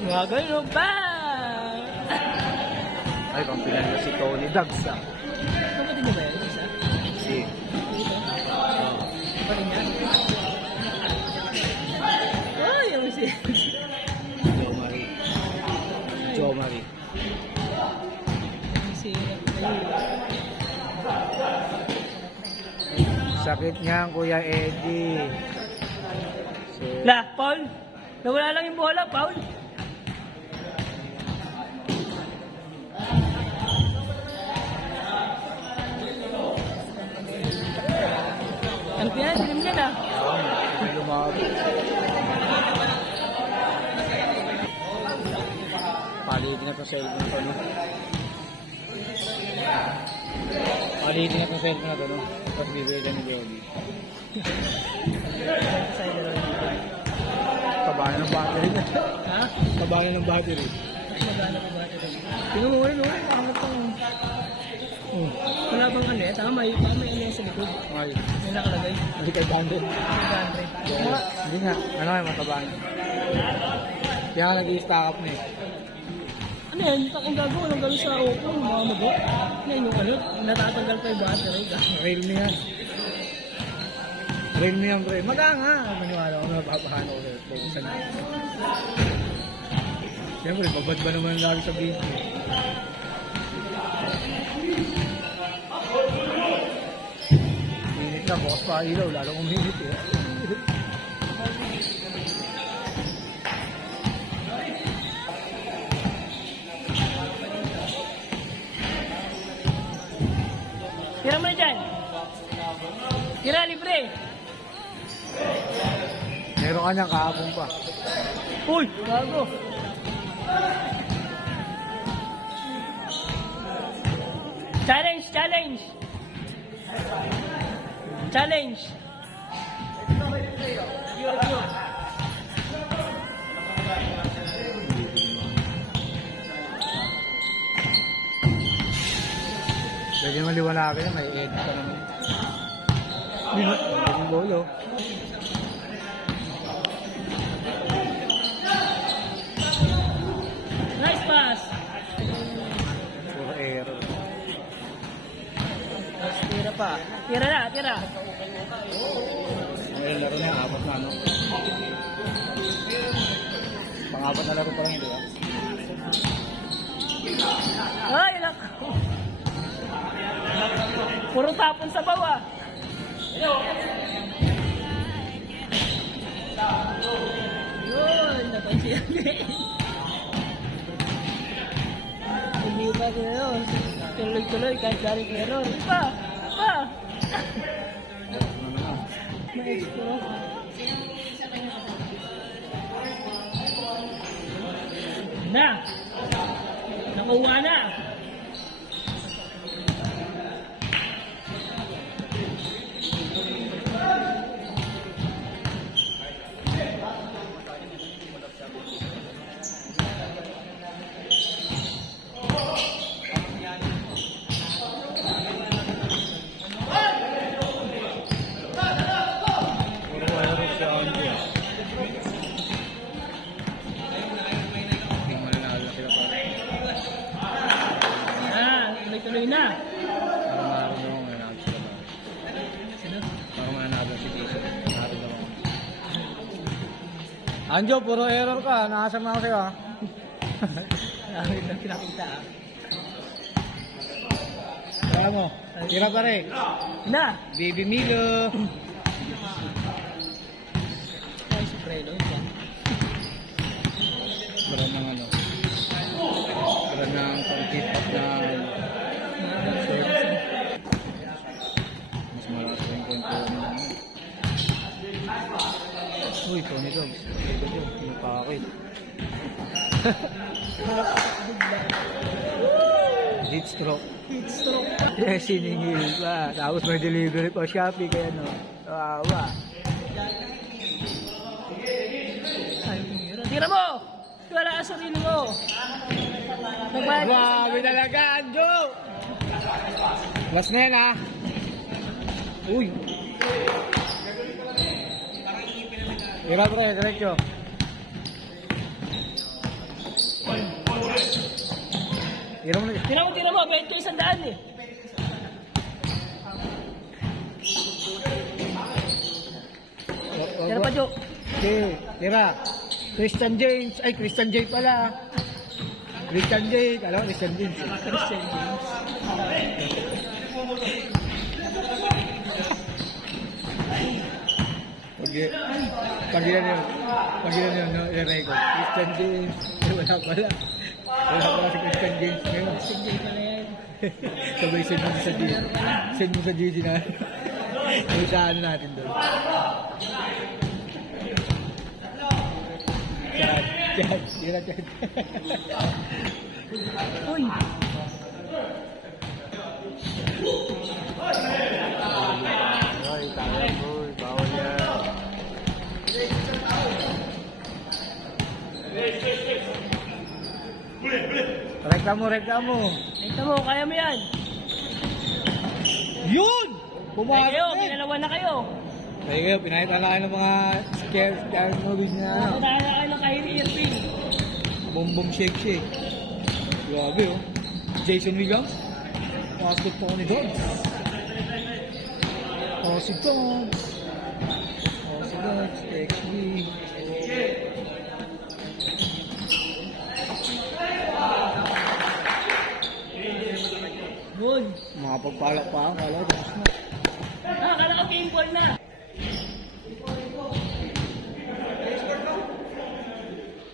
Mga ganun ba? Ay, kung pinalo si Tony Dags ah. Kapatid niyo ba yan? Isa? Si. Dito? Oh. Kapatid niya? Oh, yung si... Jo Marie. Jo Marie. Yung si... Sakit niyan, Kuya Eddie. So, La, Paul! Nawala lang yung bola, Paul! Ano yan? Dilim na na. may lumabot. Palitin na itong cellphone na ito, no? Palitin na itong cellphone na ito, no? Tapos bibigay ka ni Bobby. Tabahan ng battery na. Ha? Tabahan ng battery. Magana ko ba ito? Tingnan mo ulit, ulit. Parang itong... Wala bang ano eh? Tama, ano yan sa likod? Ay, May nakalagay. hindi kay bandit. Hindi nga, ano kayo matabahan? Kaya nga nag-i-stack up na eh. Ano yan? Ang gagawin ng gawin sa Oppo, mga mago. Yan yung ano, natatanggal pa yung battery. Realme yan. Realme yan, pre. Maga nga. Maniwala ko na napapahan ako sa focus na. Siyempre, babad ba naman lagi sa video? Minit na, bukas pa ilaw. Lalong uminit eh. Tira mo na dyan. Tira, libre. Meron ka niyang kahapon pa. Uy, bago. Challenge, challenge. Challenge. Pwede maliwanagin na may edit ka naman. Pwede yung bolo. Nice pass. Puro error. Tira pa. Tira na, tira. Ngayon laro na, apat na ano. Pang-apat na laro pa lang, di ba? Ay, ilang. Puro tapon sa bawa. Yun, napansin. Hindi pa yun. Tuloy-tuloy kahit galing error. Iba! Iba! Ma-extra. Na! Nakuha na! Puro error siya on siya. Hindi mananalo sila pa. Tuloy-tuloy na! Parang maroon ako mananalo sila pa. Sino? Parang mananalo si Jason. Maroon ako. Anjo, puro error ka. Nakasama ako sa'yo ah. Dami lang pinakita ah. Kaya mo, tira pa rin. Na! Baby Milo. Ay, si Fredo. Yan. Brand ng ano. Brand ng pang-keep up na mas malakas pa yung control ng ano. Uy, Tony Dogs. Ito yun, pinapakakit. Heat stroke. Heat stroke. Yes, siningil pa. Tapos may delivery pa Shopee kaya no. Kawawa. Tira mo! Wala ka sa sarili mo! Nagbayad ka sa- Grabe talaga, Anjo! Mas na yan, ha? Uy! Tira, pre, diretso. Tira mo na. Tira mo, kahit ko 100 eh. Tira pa, Jo. Okay, tira. Christian James. Ay, Christian J pala. Christian J. Alam mo, Christian James. Christian James. Pag ilan yun, no, i-record. Christian James. Wala pala. Wala pala si Christian James ngayon. Christian James pala yan. Sabay send mo sa GC. Send mo sa GC na. Yung sa ano natin doon. Chat. Yun na chat. Uy! Ay, tayo boy. Bawal yan. Reklamo. Ito mo, kaya mo yan. Yun! Kaya Pumasok kayo, eh! kinalawan na kayo. Kaya kayo, pinakita lang kayo ng mga scare movies na ano. Puntahan na kayo ng Kyrie Irving. Boom shake. Grabe oh. Jason Williams. Basket po ni Dogs. Si Dogs. XB. Good. Mga pagpalak pa ako, kala ko tapos na. Kala ko game ball na.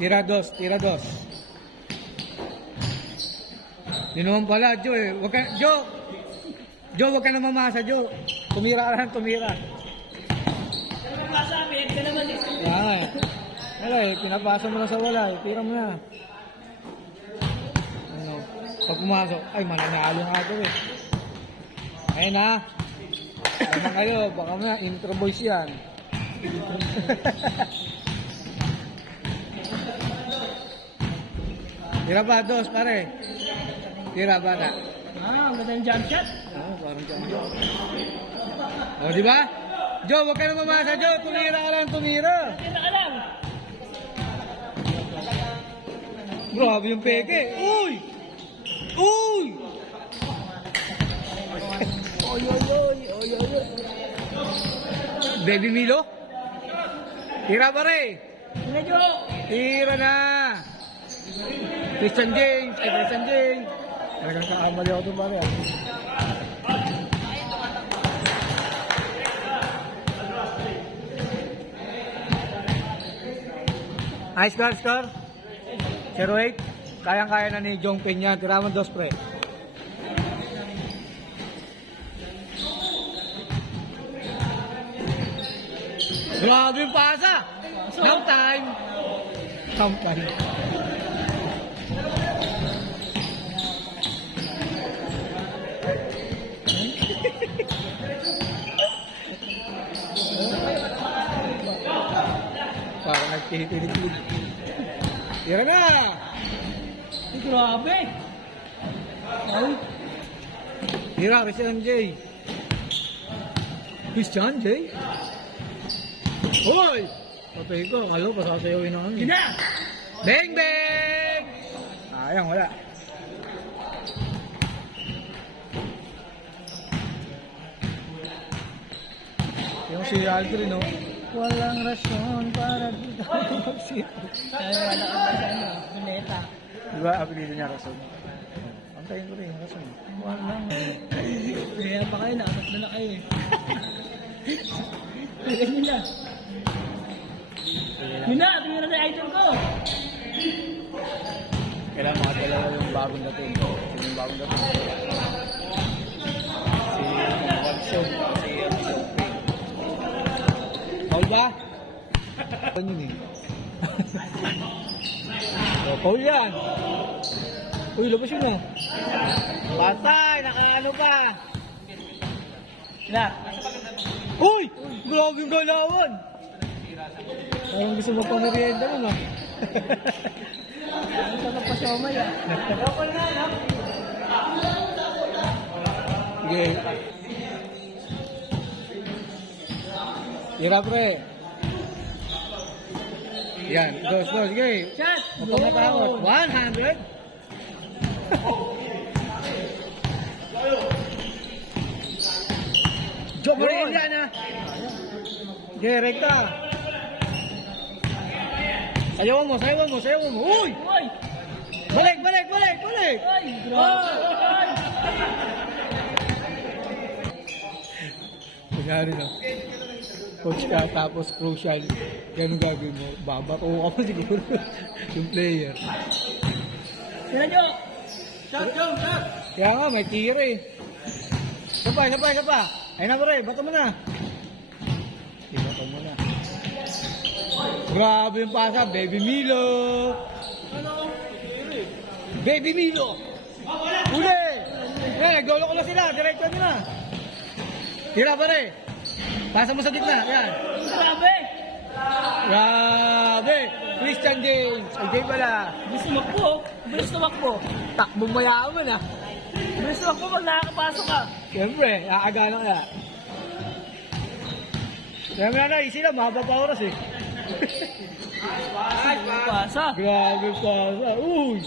Tira dos. Yun naman pala, Jo eh. Jo, wag ka na mamasa, Jo. Tumira. Masabi, ka naman eh. Yan eh. Wala eh, pinapasa mo na sa wala eh. Tira mo na. Ano, pag pumasok, ay mananalo nga ito eh. Ayun na. Ano kayo, baka mo na, intro boys yan. Tira ba, dos, pare? Tira ba na? Ang ganda ng jump shot. Parang dyan. O, di ba? Jo, wag ka na mamasa, Jo. Tumira ka lang. Tira ka lang. Grabe yung peke. Uy! Oy. Baby Milo? Tira pa rin. Tira, Jo. Tira na. Christian James. Talagang kakamali ako doon pare. Ay, score. 0-8. Kayang-kaya na ni Jong Peña. Tira mo dos, pre. Grabe yung pasa. No time. Kampay. Parang nagtihitilig. Tira na! Ay, grabe. Ay, Tira, Christian J. Hoy! Patay ko, akala ko pasasayawin na kami. yun na. Bang! Sayang, wala. Yung si Aldrin, no? Walang rasyon para dito magsipot. Ay, wala ka ba ano, Luneta. Diba, apelido niya rason? Antayin ko rin yung rason. Walang. Kaya pa kayo, nakatatlo na kayo eh. Ganyan nila. Yun na, tingnan na idol ko. Kailangan mga dalawa yung bagong dating. Sino yung bagong dating? Si Watson. Paul ba? Paul yun eh. Paul yan. Uy, labas yun oh. Patay, nakaano pa. Na. Uy! Grabe yung galawan. Parang gusto magpamerienda mo, no? Ang sarap pa siya umay ah. Sige. Tira, pre. Yan, dos. Sige. Shot! Magpamatawad. 100. Joke mo rin yan ha. Direkta. Sayawan mo, sayawan mo, sayawan mo. Uy! Uy! Balik, balik, balik, balik! Ay! Grabe! Kunyari na. Coach ka, tapos crucial. Ganun gagawin mo. Babato ka pa siguro. Yung player. Tignan nyo! Shot, jump, shot! Kaya nga, may tira eh. Isa pa, isa pa, isa pa. Ayun na pre, bato mo na. Bato mo na. Grabe yung pasa, Baby Milo. Baby Milo. Uli! Eh, golo ko na sila, diretso nyo na. Tira pa rin. Pasa mo sa gitna, yan. Grabe! Grabe! Christian James. Ay, pala. Bilis tumakbo. Bilis tumakbo. Takbong mayaman ah. Bilis tumakbo pag nakakapasok ka. Siyempre, nakagana ka na. Kaya mo na, easy lang, mahaba pa oras eh. Ay, pasa. Grabe pasa. Uy!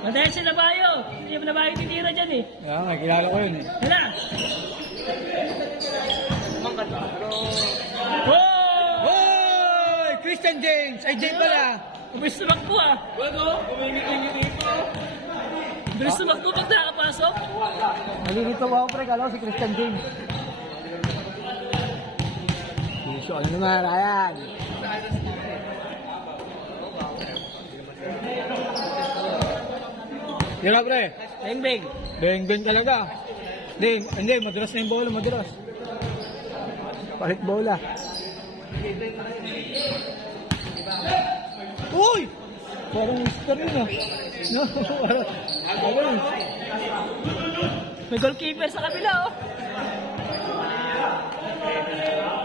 Madalas si Nabayo. Hindi mo Nabayo titira dyan eh. Kaya nga, kilala ko yun eh. Hala! Oh! Hoy! Christian James! Ay, Jay pala! Bilis tumakbo ah. Bilis tumakbo pag nakakapasok. Nalilito ako pre, kala ko si Christian James. Iso, ano naman, Ryan? Tira pre. Beng-beng. Beng-beng talaga. Hindi, madalas na yung bola, madalas. Palit bola. Uy! Parang mister yun ah. No, parang... May goalkeeper sa kabila oh.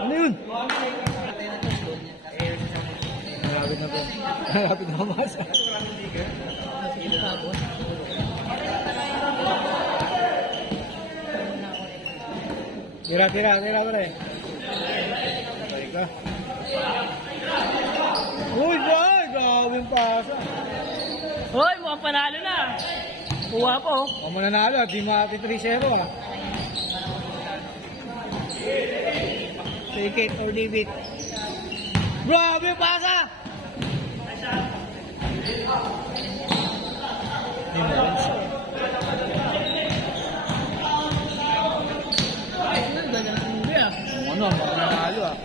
Ano yun? Malapit na po. Malapit na kamasa. Tira pre. Teka. Uy, grabe yung pasa. Hoy, mukhang panalo na. Kuha po. Kung mananalo, di mati 3-0 ah. Take it or leave it. Grabe yung pasa! Ano, mananalo ah.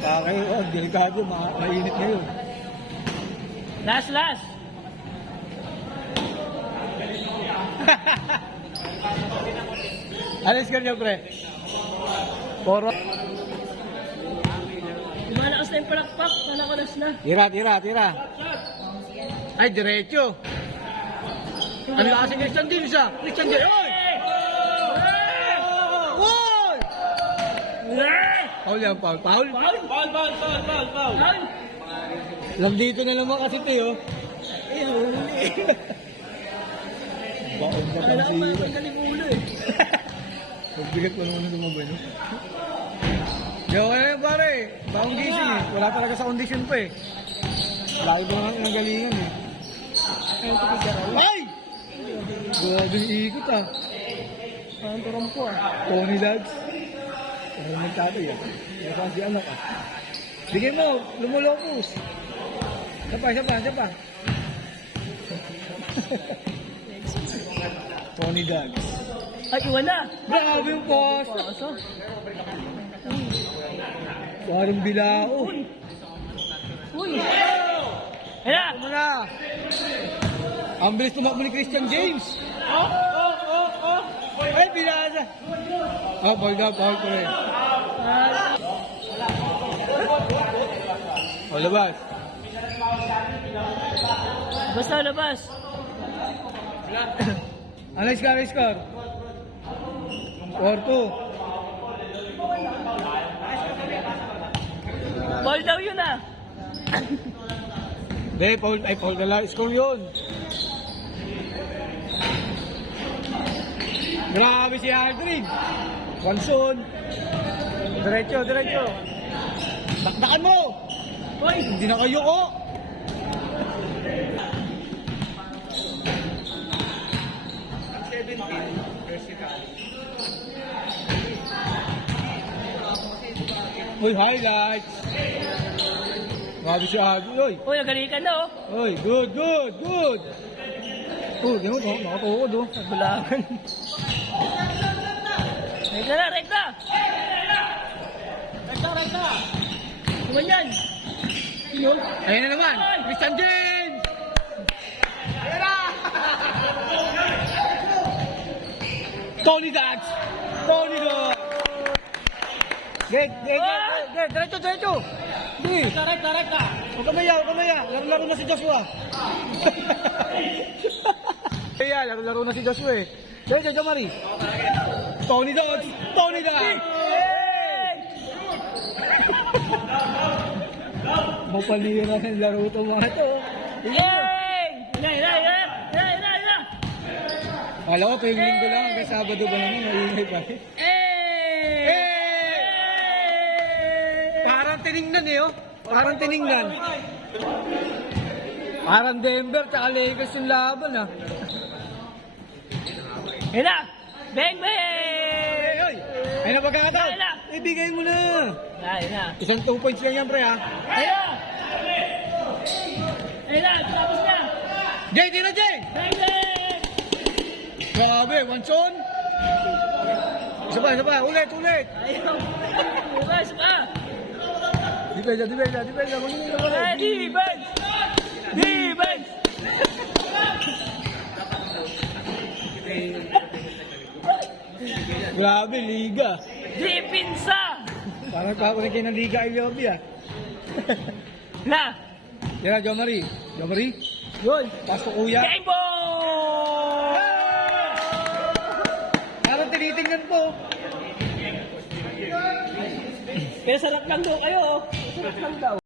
Kakayo, delikado, mainit na yun. Last. Alis ka niyo, pre. Poro. Lumalakas na yung palakpak. Malakalas na. Tira. Ay, diretso. Ano ba kasi Christian James ah? Christian James. Oy! Oy! Paul yan, Paul. Foul! Alam dito na naman kasi ito yun. Eh, huli. Baon ka Wala pang ka siya. pang galing ulo eh. Pagbigat pa naman na lumabay, no? Yo, wala yung pare. Baong gising eh. Wala talaga sa condition pa eh. Lagi ba naman ang galingan eh. Ay! Grabe yung ikot ah. Parang turumpo ah. Tony Lags. Parang nagtatoy ah. Kaya saan si anak ah. Bigyan mo, lumulopos. Isa pa. Tony Dags. Ay, iwan na. Grabe yung post. Pasa. Parang bilao. Uy. Ayan Ano na? Ang bilis tumakbo ni Christian James. Ay, binasa. Ball ko rin. Labas. Basta labas. Ano score? 4-2. Ball daw yun ah. Hindi, Paul na lang. Score yun. Grabe si Aldrin. Wanson. Diretso, diretso. Dakdakan mo! Hoy! Hindi na kayo ko! Uy, highlights! Grabe si Agi, uy! Hoy, nagalikan na oh. Uy, good, good, good! Oh, di mo, nakatukod oh. Nagbulangan. Rekta na, rekta! Rekta! Kuman yan! Yun. Ayan na naman! Christian James! Ayan na! Tony Dax! Tony Dax! Diretso, diretso! Di! Rekta! Huwag ka maya, huwag ka maya! Laro-laro na si Joshua! Kaya, laro-laro na si Joshua eh. Diretso, Jamari! Tony Dax! Tony Dax! Mapaliyo na ng laro ito mga ito. Yay! Ina! Kala ko, tuwing linggo lang, hanggang Sabado ba naman, maingay pa. Hey! Parang tinignan eh, oh. Parang tinignan. Parang Denver, tsaka Lakers yung laban, ah. Ina! Bang! Ay, ay na pagkakataon. Ayun na. Ibigay mo na. Ayun na! Isang 2 points lang yan, pre, ha. Ayun na! Tapos na! Jay, di na, Jay! Bang! Grabe, one shot. Isa pa, ulit. Ayaw! Bukas pa! Dipelda. Defense! Grabe, liga. Dipinsa! Parang kakunin kayo ng liga ay lobby, ah. Na! Yan na, Jomari. Yun, pasto kuya. Game ball! Parang tinitingnan po. Kaya sarap lang daw kayo oh. Sarap lang daw.